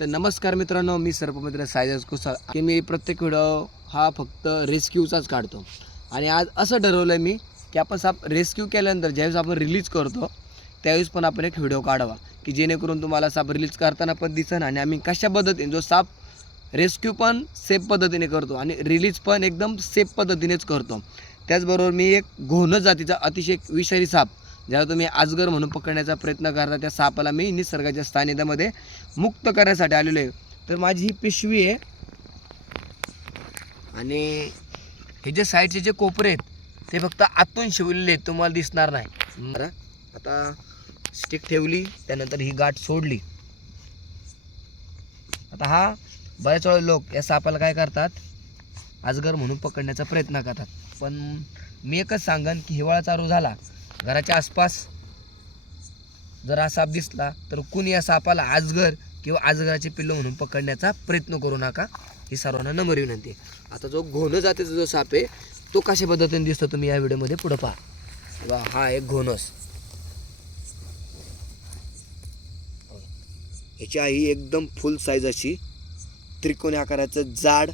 तर नमस्कार मित्रांनो मी सर्पमित्र सायदास कुसाळ. की मी प्रत्येक व्हिडिओ हा फक्त रेस्क्यूचाच काढतो. आणि आज असं ठरवलं आहे मी की आपण साप रेस्क्यू केल्यानंतर ज्यावेळेस आपण रिलीज करतो त्यावेळेस पण आपण एक व्हिडिओ काढावा. की जेणेकरून तुम्हाला साप रिलीज करताना पण दिसन आणि आम्ही कशा पद्धतीने जो साप रेस्क्यू पण सेफ पद्धतीने करतो आणि रिलीज पण एकदम सेफ पद्धतीनेच करतो. त्याचबरोबर मी एक घोण जातीचा अतिशय विषारी साप ज्याला तुम्ही आजगर म्हणून पकडण्याचा प्रयत्न करता त्या सापाला मी निसर्गाच्या स्थानिध्यामध्ये मुक्त करण्यासाठी आलेलो आहे. तर माझी ही पिशवी आहे. आणि हे जे साईडचे जे कोपरे आहेत ते फक्त आतून शिवलेले आहेत. तुम्हाला दिसणार नाही. बरं आता स्टिक ठेवली त्यानंतर ही गाठ सोडली. आता हा बऱ्याच वेळा लोक या सापाला काय करतात? आजगर म्हणून पकडण्याचा प्रयत्न करतात. पण मी एकच सांगन की हिवाळा चालू झाला घराच्या आसपास जर हा साप दिसला तर कुणी या सापाला आजगर किंवा आजगराचे पिल्लं म्हणून पकडण्याचा प्रयत्न करू नका ही सर्वांना नम्र विनंती आता जो घोण जातीचा जो साप आहे तो कशा पद्धतीने दिसतो तुम्ही या व्हिडिओमध्ये पुढं पहा. वा हा एक घोणस. ह्याची आई एकदम फुल साईज अशी त्रिकोणी आकाराचं जाड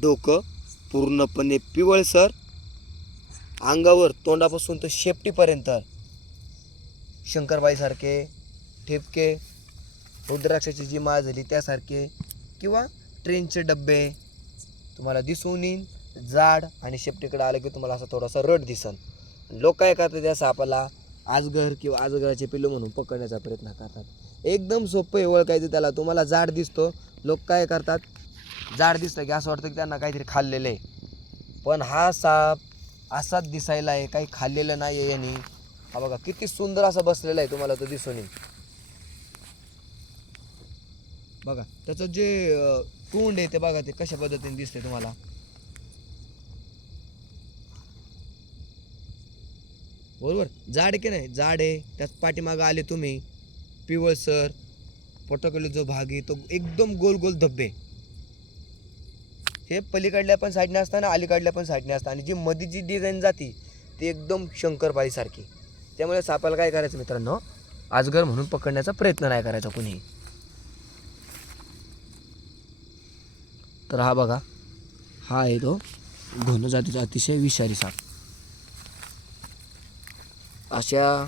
डोकं पूर्णपणे पिवळसर अंगावर तोंडापासून तर शेपटीपर्यंत शंकरबाईसारखे ठिपके रुद्राक्षाची जी माळ झाली त्यासारखे किंवा ट्रेनचे डब्बे तुम्हाला दिसून येईन. जाड आणि शेपटीकडे आलं की तुम्हाला असं थोडासा रट दिसन. लोक काय करतात त्या सापाला आजगर किंवा आजगराचे पिल्लू म्हणून पकडण्याचा प्रयत्न करतात. एकदम सोपं आहे ओळखायचं त्याला. तुम्हाला जाड दिसतो. लोक काय करतात जाड दिसतं की असं वाटतं की त्यांना काहीतरी खाल्लेलं आहे. पण हा साप असाच दिसायला आहे काही खाल्लेलं नाही आहे यांनी. हा बघा किती सुंदर असा बसलेला आहे तुम्हाला तो दिसून येईल. बघा त्याचं जे तोंड आहे ते बघा ते कशा पद्धतीने दिसते तुम्हाला. बरोबर? जाड की नाही? जाड आहे. त्याच पाठीमागं आले तुम्ही. पिवळसर. पोटाकडे जो भाग आहे तो एकदम गोल गोल धब्बे. हे पलीकडल्या पण साईडने असतं आणि अलीकडल्या पण साईडने असतं. आणि जी मधीची जी डिझाईन जाती ती एकदम शंकरपाळीसारखी. त्यामुळे सापाला काय करायचं मित्रांनो? आजगर म्हणून पकडण्याचा प्रयत्न नाही करायचा कुणीही. तर हा बघा हा आहे तो घन जातीचा अतिशय विषारी साप. अशा